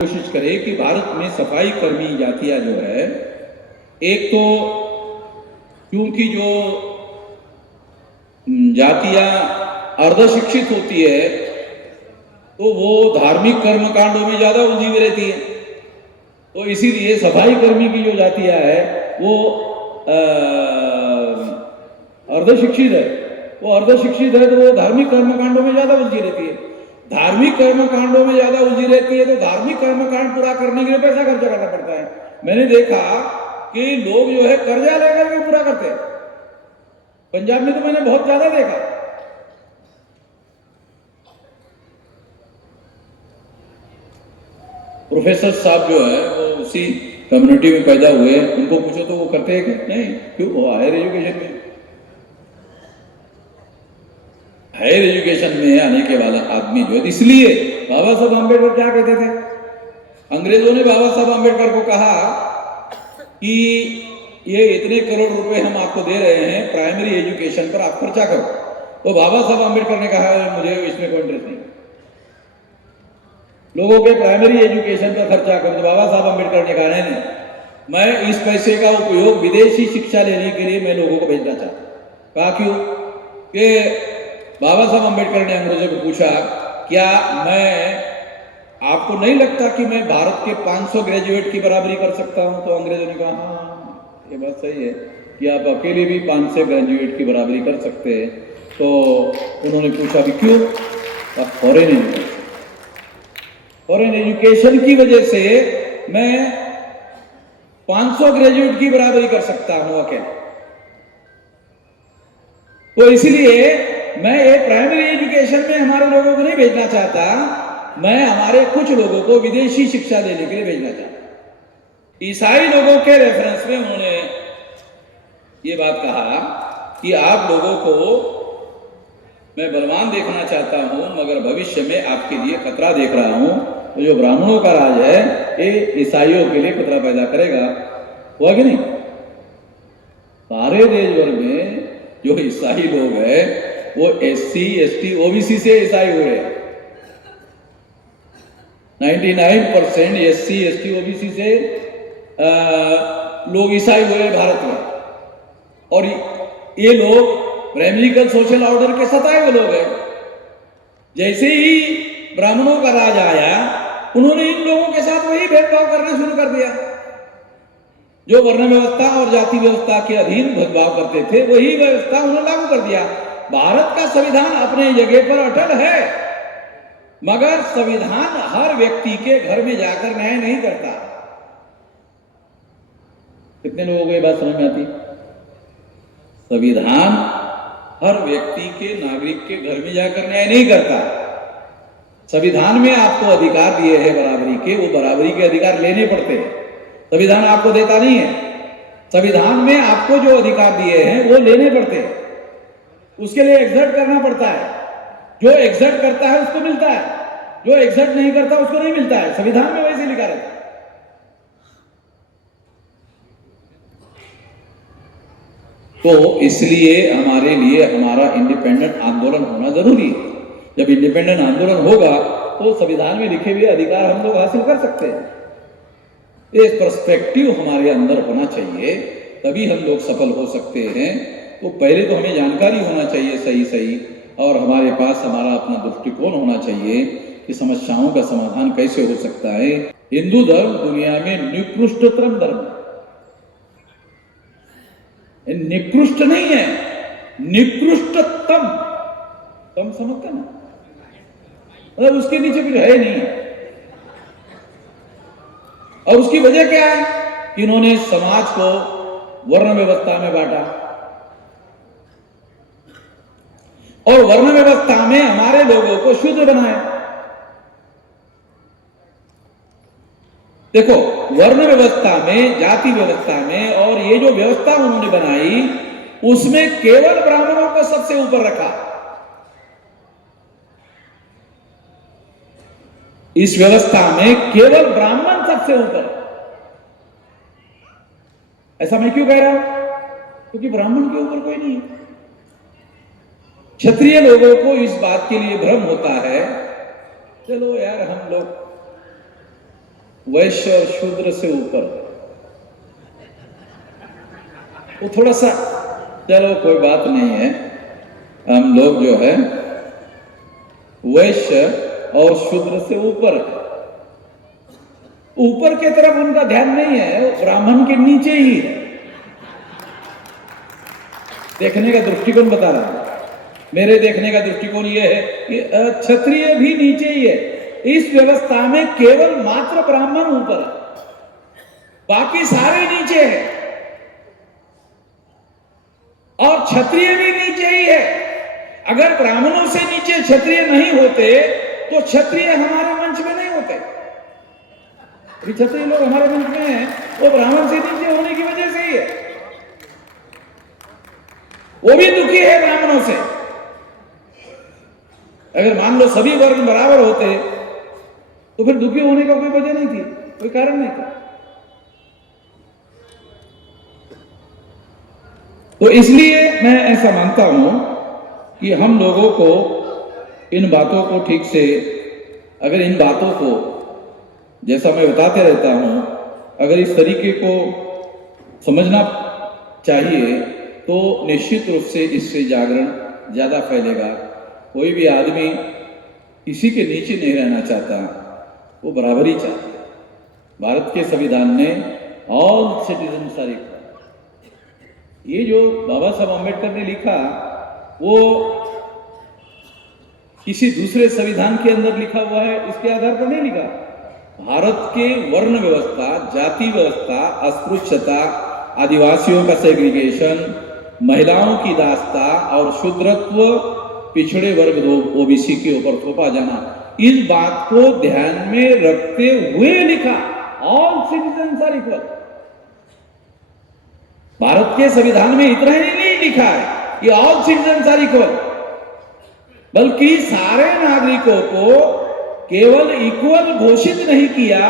कोशिश करें कि भारत में सफाई कर्मी जातियां जो है, एक तो क्योंकि जो जातियां अर्धशिक्षित होती है तो वो धार्मिक कर्मकांडों में ज्यादा उलझी हुई रहती है, तो इसीलिए सफाई कर्मी की जो जातियां है वो अर्धशिक्षित है। वो अर्धशिक्षित है तो वो धार्मिक कर्मकांडों में ज्यादा उलझी रहती है। धार्मिक कर्मकांडों में ज्यादा उलझी रहती है तो धार्मिक कर्मकांड पूरा करने के लिए पैसा खर्चा करना पड़ता है। मैंने देखा कि लोग जो है कर्जा लेकर के पूरा करते हैं। पंजाब में तो मैंने बहुत ज्यादा देखा। प्रोफेसर साहब जो है वो उसी कम्युनिटी में पैदा हुए, उनको पूछो तो वो करते हैं कि नहीं, क्यों? वो हायर एजुकेशन में आने के वाला आदमी जो है, इसलिए बाबा साहब आम्बेडकर क्या कहते थे? अंग्रेजों ने बाबा साहब आम्बेडकर को कहा कि ये इतने करोड़ रुपए हम आपको दे रहे हैं प्राइमरी एजुकेशन पर, आप खर्चा करो। तो बाबा साहब आम्बेडकर ने कहा मुझे इसमें कोई इंटरेस्ट नहीं, लोगों के प्राइमरी एजुकेशन पर खर्चा करो। तो बाबा साहब आम्बेडकर ने कहा नहीं, मैं इस पैसे का उपयोग विदेशी शिक्षा लेने के लिए मैं लोगों को भेजना चाहता हूं। कहा क्यों? कि बाबा साहब आम्बेडकर ने अंग्रेजों को पूछा, क्या आपको नहीं लगता कि मैं भारत के 500 ग्रेजुएट की बराबरी कर सकता हूं? तो अंग्रेजों ने कहा हाँ ये बात सही है कि आप अकेले भी 500 ग्रेजुएट की बराबरी कर सकते हैं। तो उन्होंने पूछा कि क्यों? फॉरेन एजुकेशन की वजह से मैं 500 ग्रेजुएट की बराबरी कर सकता हूं अकेले, तो इसलिए मैं एक प्राइमरी एजुकेशन में हमारे लोगों को नहीं भेजना चाहता, मैं हमारे कुछ लोगों को विदेशी शिक्षा देने के लिए भेजना चाहता। ईसाई लोगों के रेफरेंस में उन्होंने ये बात कहा कि आप लोगों को मैं बलवान देखना चाहता हूं, मगर भविष्य में आपके लिए खतरा देख रहा हूं। तो जो ब्राह्मणों का राज है ये ईसाइयों के लिए खतरा पैदा करेगा। हुआ कि नहीं? सारे देश भर में जो ईसाई लोग हैं वो SC ST OBC से ईसाई हुए हैं। 99% SC ST OBC से लोग ईसाई हुए हैं भारत में, और ये लोग ब्राह्मणिकल सोशल ऑर्डर के सताए हुए लोग हैं। जैसे ही ब्राह्मणों का राज आया उन्होंने इन लोगों के साथ वही भेदभाव करना शुरू कर दिया। जो वर्ण व्यवस्था और जाति व्यवस्था के अधीन भेदभाव करते थे वही व्यवस्था उन्होंने लागू कर दिया। भारत का संविधान अपने जगह पर अटल है, मगर संविधान हर व्यक्ति के घर में जाकर न्याय नहीं करता। कितने लोगों को ये बात समझ में आती? संविधान हर व्यक्ति के, नागरिक के घर में जाकर न्याय नहीं करता। संविधान में आपको अधिकार दिए हैं बराबरी के, वो बराबरी के अधिकार लेने पड़ते हैं। संविधान आपको देता नहीं है। संविधान में आपको जो अधिकार दिए हैं वो लेने पड़ते हैं, उसके लिए एक्सर्ट करना पड़ता है। जो एक्सर्ट करता है उसको मिलता है, जो एक्सर्ट नहीं करता उसको नहीं मिलता है। संविधान में वैसे लिखा रहता है। तो इसलिए हमारे लिए हमारा इंडिपेंडेंट आंदोलन होना जरूरी है। जब इंडिपेंडेंट आंदोलन होगा तो संविधान में लिखे हुए अधिकार हम लोग हासिल कर सकते हैं। एक पर्सपेक्टिव हमारे अंदर होना चाहिए, तभी हम लोग सफल हो सकते हैं। तो पहले तो हमें जानकारी होना चाहिए सही, और हमारे पास हमारा अपना दृष्टिकोण होना चाहिए कि समस्याओं का समाधान कैसे हो सकता है। हिंदू धर्म दुनिया में निकृष्टतम धर्म है। निकृष्ट नहीं है, निकृष्टतम। तुम समझते ना, मतलब उसके नीचे कुछ है नहीं। और उसकी वजह क्या है कि इन्होंने समाज को वर्ण व्यवस्था में बांटा, और वर्ण व्यवस्था में हमारे लोगों को शूद्र बनाया। देखो, वर्ण व्यवस्था में, जाति व्यवस्था में, और ये जो व्यवस्था उन्होंने बनाई उसमें केवल ब्राह्मणों को सबसे ऊपर रखा। इस व्यवस्था में केवल ब्राह्मण सबसे ऊपर। ऐसा मैं क्यों कह रहा हूं? क्योंकि ब्राह्मण के ऊपर कोई नहीं है। क्षत्रिय लोगों को इस बात के लिए भ्रम होता है, चलो यार हम लोग वैश्य और शूद्र से ऊपर, वो थोड़ा सा, चलो कोई बात नहीं है, हम लोग जो है वैश्य और शूद्र से ऊपर है। ऊपर की तरफ उनका ध्यान नहीं है, वो ब्राह्मण के नीचे ही है। देखने का दृष्टिकोण बता रहा हूं, मेरे देखने का दृष्टिकोण यह है कि क्षत्रिय भी नीचे ही है। इस व्यवस्था में केवल मात्र ब्राह्मण ऊपर है, बाकी सारे नीचे हैं, और क्षत्रिय भी नीचे ही है। अगर ब्राह्मणों से नीचे क्षत्रिय नहीं होते तो क्षत्रिय हमारे मंच में नहीं होते। क्षत्रिय लोग हमारे मंच में हैं, वो ब्राह्मण से नीचे होने की वजह से ही है। वो भी दुखी है ब्राह्मणों से। अगर मान लो सभी वर्ग बराबर होते तो फिर दुखी होने का कोई वजह नहीं थी, कोई कारण नहीं था। तो इसलिए मैं ऐसा मानता हूं कि हम लोगों को इन बातों को ठीक से, अगर इन बातों को, जैसा मैं बताते रहता हूं, अगर इस तरीके को समझना चाहिए तो निश्चित रूप से इससे जागरण ज्यादा फैलेगा। कोई भी आदमी किसी के नीचे नहीं रहना चाहता, वो बराबरी चाहता है। भारत के संविधान ने ऑल सिटीजन्स आर इक्वल, ये जो बाबा साहब अम्बेडकर ने लिखा वो किसी दूसरे संविधान के अंदर लिखा हुआ है, इसके आधार पर नहीं लिखा। भारत के वर्ण व्यवस्था, जाति व्यवस्था, अस्पृश्यता, आदिवासियों का सेग्रीगेशन, महिलाओं की दास्ता और शूद्रत्व, पिछड़े वर्ग ओबीसी के ऊपर थोपा जाना, इस बात को ध्यान में रखते हुए लिखा all citizens are equal. Bharat के संविधान में इतना ही नहीं लिखा है कि ऑल सिटीजन्स आर इक्वल, बल्कि सारे नागरिकों को केवल इक्वल घोषित नहीं किया,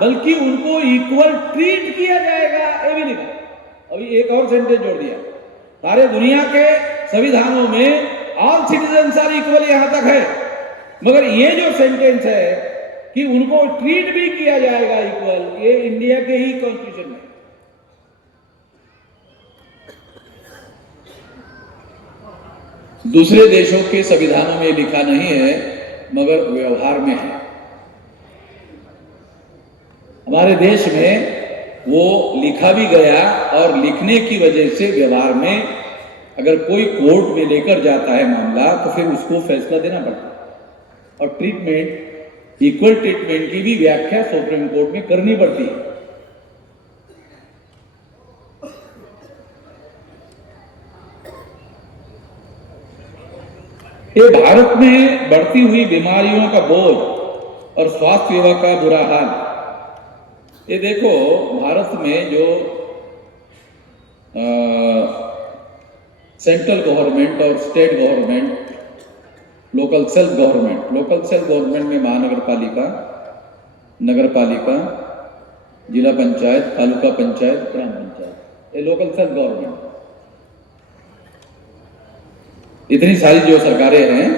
बल्कि उनको इक्वल ट्रीट किया जाएगा, ये भी लिखा। अभी एक और सेंटेंस जोड़ दिया, सारे दुनिया के संविधानों में ऑल सिटीजन्स आर इक्वल यहां तक है, मगर ये जो सेंटेंस है कि उनको ट्रीट भी किया जाएगा इक्वल, ये इंडिया के ही कॉन्स्टिट्यूशन में। दूसरे देशों के संविधानों में लिखा नहीं है, मगर व्यवहार में है। हमारे देश में वो लिखा भी गया, और लिखने की वजह से व्यवहार में अगर कोई कोर्ट में लेकर जाता है मामला तो फिर उसको फैसला देना पड़ता है, और ट्रीटमेंट, इक्वल ट्रीटमेंट की भी व्याख्या सुप्रीम कोर्ट में करनी पड़ती है। ये भारत में बढ़ती हुई बीमारियों का बोझ और स्वास्थ्य सेवा का बुरा हाल, ये देखो भारत में जो सेंट्रल गवर्नमेंट और state government, local self government में महानगर पालिका, नगर पालिका, जिला पंचायत, तालुका पंचायत, ग्राम पंचायत, ये लोकल सेल्फ गवर्नमेंट। इतनी सारी जो सरकारें हैं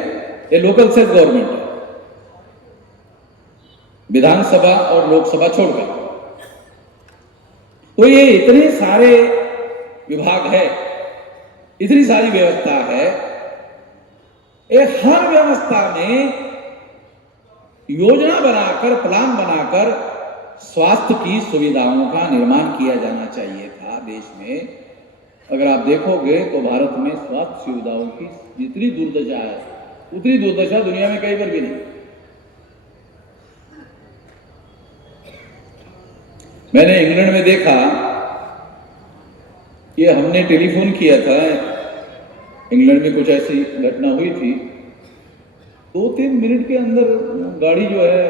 ये लोकल सेल्फ गवर्नमेंट है, विधानसभा और लोकसभा छोड़कर। तो ये इतने सारे विभाग है, इतनी सारी व्यवस्था है, ये हर व्यवस्था में योजना बनाकर, प्लान बनाकर स्वास्थ्य की सुविधाओं का निर्माण किया जाना चाहिए था देश में। अगर आप देखोगे तो भारत में स्वास्थ्य सुविधाओं की जितनी दुर्दशा है, उतनी दुर्दशा दुनिया में कहीं पर भी नहीं। मैंने इंग्लैंड में देखा कि हमने टेलीफोन किया था, इंग्लैंड में कुछ ऐसी घटना हुई थी, 2-3 मिनट के अंदर गाड़ी जो है,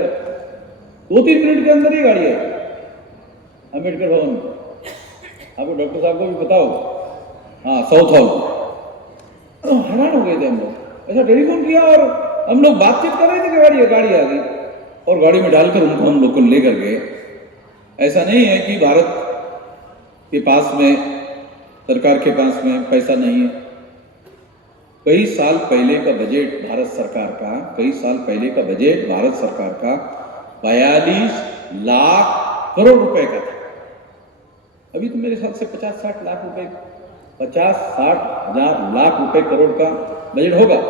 2-3 मिनट के अंदर ही गाड़ी है अंबेडकर भवन में। आपको डॉक्टर साहब को भी पता होगा, हाँ, साउथ हॉल। हैरान हो गए थे हम लोग, ऐसा टेलीफोन किया और हम लोग बातचीत कर रहे थे कि गाड़ी आ गई, और गाड़ी में डालकर उनको हम लोग को लेकर गए। ऐसा नहीं है कि भारत के पास में, सरकार के पास में पैसा नहीं है। कई साल पहले का बजट भारत सरकार का 42 लाख करोड़ रुपए का था। अभी तो मेरे ख्याल से 50-60 लाख रुपए, 50-60 हजार लाख रुपए करोड़ का बजट होगा।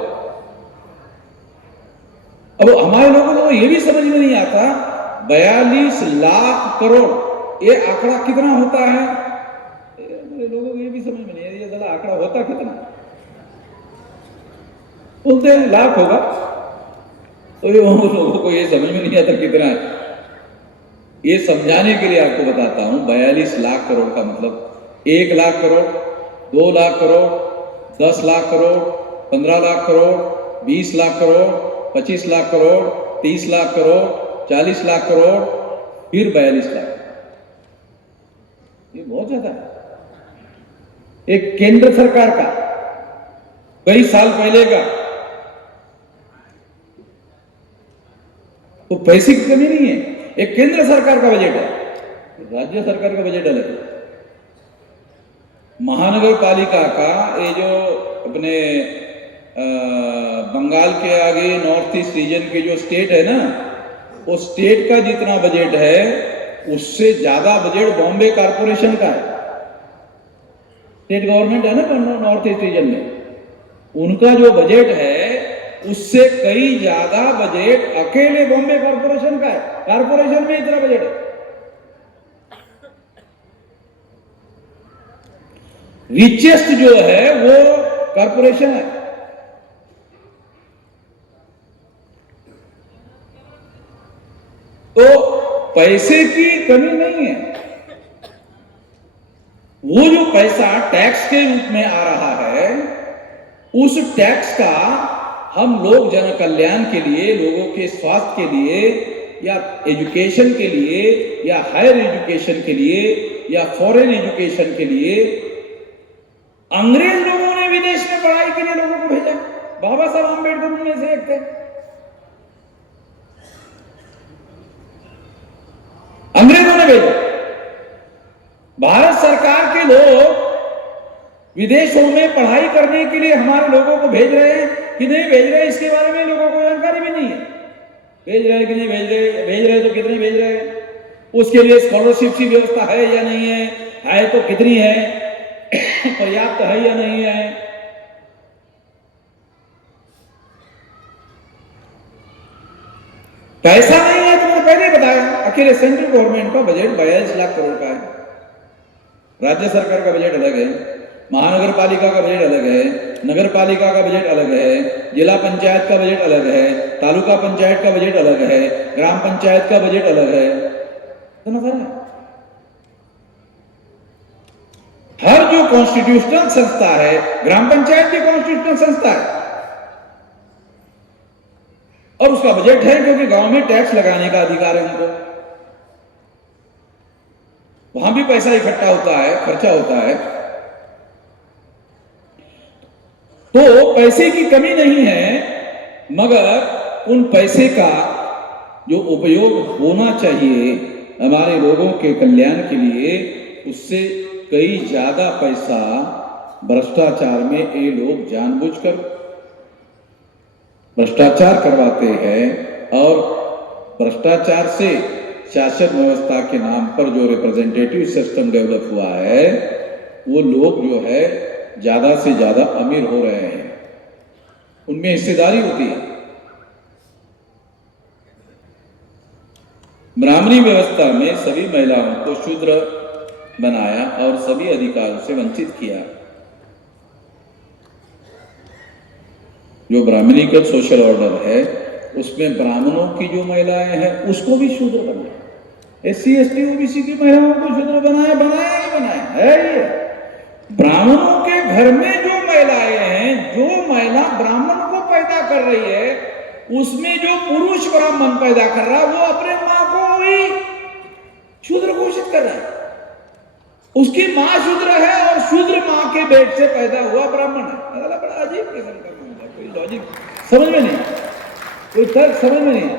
अब हमारे लोगों को ये भी समझ में नहीं आता 42 लाख करोड़ ये आंकड़ा कितना होता है। मेरे लोगों को ये भी समझ में नहीं है ये जरा आंकड़ा होता कितना। बोलते हैं लाख होगा, तो ये लोगों को ये समझ में नहीं आता कितना है। ये समझाने के लिए आपको बताता हूं 42 लाख करोड़ का मतलब 1 लाख करोड़, 2 लाख करोड़, 10 लाख करोड़, 15 लाख करोड़, 20 लाख करोड़, 25 लाख करोड़, 30 लाख करोड़, 40 लाख करोड़, फिर 42 लाख। ये बहुत ज्यादा है। एक केंद्र सरकार का कई साल पहले का, तो पैसे की कमी नहीं है। एक केंद्र सरकार का बजट है, राज्य सरकार का बजट अलग है। महानगर पालिका का ये जो अपने बंगाल के आगे नॉर्थ ईस्ट रीजन के जो स्टेट है ना, वो स्टेट का जितना बजट है उससे ज्यादा बजट बॉम्बे कॉर्पोरेशन का है। स्टेट गवर्नमेंट है ना नॉर्थ ईस्ट रीजन में, उनका जो बजट है उससे कई ज्यादा बजट अकेले बॉम्बे कॉर्पोरेशन का है। कॉर्पोरेशन में इतना बजट है। रिचेस्ट जो है वो कॉर्पोरेशन है। तो पैसे की कमी नहीं है। वो जो पैसा टैक्स के रूप में आ रहा है, उस टैक्स का हम लोग जन कल्याण के लिए, लोगों के स्वास्थ्य के लिए, या एजुकेशन के लिए, या हायर एजुकेशन के लिए, या फॉरेन एजुकेशन के लिए, अंग्रेज लोगों ने विदेश में पढ़ाई के लिए लोगों को भेजा। बाबा साहब आंबेडकर उनमें से एक थे। अंग्रेजों ने भेजा। भारत सरकार के लोग विदेशों में पढ़ाई करने के लिए हमारे लोगों को भेज रहे हैं कि नहीं भेज रहे, इसके बारे में लोगों को जानकारी भी नहीं है। भेज रहे कि नहीं भेज रहे तो कितने भेज रहे हैं, उसके लिए स्कॉलरशिप की व्यवस्था है या नहीं है तो कितनी है, पर्याप्त है या नहीं है। पैसा नहीं है तो मैंने पहले बताया, अकेले सेंट्रल गवर्नमेंट का बजट 42 लाख करोड़ का है। राज्य सरकार का बजट अलग है, महानगर पालिका का बजट अलग है, नगर पालिका का बजट अलग है, जिला पंचायत का बजट अलग है, तालुका पंचायत का बजट अलग है, ग्राम पंचायत का बजट अलग है। तो नजर है हर जो कॉन्स्टिट्यूशनल संस्था है, ग्राम पंचायत भी कॉन्स्टिट्यूशनल संस्था है और उसका बजट है, क्योंकि गांव में टैक्स लगाने का अधिकार है उनको। वहां भी पैसा इकट्ठा होता है, खर्चा होता है। तो पैसे की कमी नहीं है, मगर उन पैसे का जो उपयोग होना चाहिए हमारे लोगों के कल्याण के लिए, उससे कई ज्यादा पैसा भ्रष्टाचार में ये लोग जानबूझकर भ्रष्टाचार करवाते हैं। और भ्रष्टाचार से शासन व्यवस्था के नाम पर जो रिप्रेजेंटेटिव सिस्टम डेवलप हुआ है, वो लोग जो है ज्यादा से ज्यादा अमीर हो रहे हैं, उनमें हिस्सेदारी होती है। ब्राह्मणी व्यवस्था में सभी महिलाओं को शूद्र बनाया और सभी अधिकारों से वंचित किया। जो ब्राह्मणिकल सोशल ऑर्डर है उसमें ब्राह्मणों की जो महिलाएं हैं उसको भी शूद्र बनाया, SC ST OBC की महिलाओं को शूद्र बनाया ही बनाया है। ये ब्राह्मणों के घर में जो महिलाएं हैं, जो महिला ब्राह्मण को पैदा कर रही है, उसमें जो पुरुष ब्राह्मण पैदा कर रहा है, वो अपने मां को ही शूद्र घोषित कर रहा है। उसकी मां शूद्र है और शूद्र मां के पेट से पैदा हुआ ब्राह्मण है। बड़ा अजीब किस्म का कोई लॉजिक समझ में नहीं, कोई तर्क समझ में नहीं।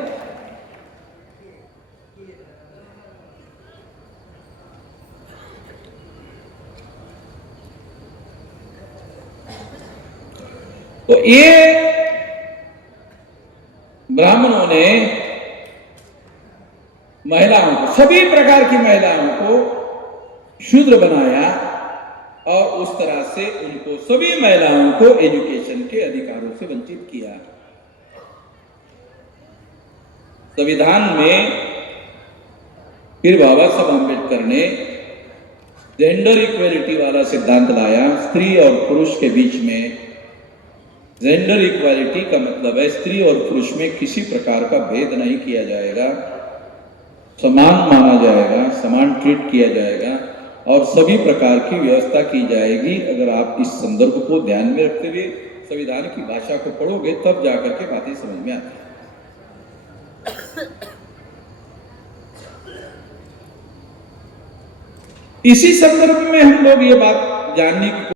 तो ये ब्राह्मणों ने महिलाओं को सभी प्रकार की महिलाओं को शूद्र बनाया और उस तरह से उनको सभी महिलाओं को एजुकेशन के अधिकारों से वंचित किया। संविधान में फिर बाबा साहब आम्बेडकर ने जेंडर इक्वलिटी वाला सिद्धांत लाया। स्त्री और पुरुष के बीच में जेंडर इक्वालिटी का मतलब है स्त्री और पुरुष में किसी प्रकार का भेद नहीं किया जाएगा, समान माना जाएगा, समान ट्रीट किया जाएगा और सभी प्रकार की व्यवस्था की जाएगी। अगर आप इस संदर्भ को ध्यान में रखते हुए संविधान की भाषा को पढ़ोगे तब जाकर के बातें समझ में आती है। इसी संदर्भ में हम लोग ये बात जानने की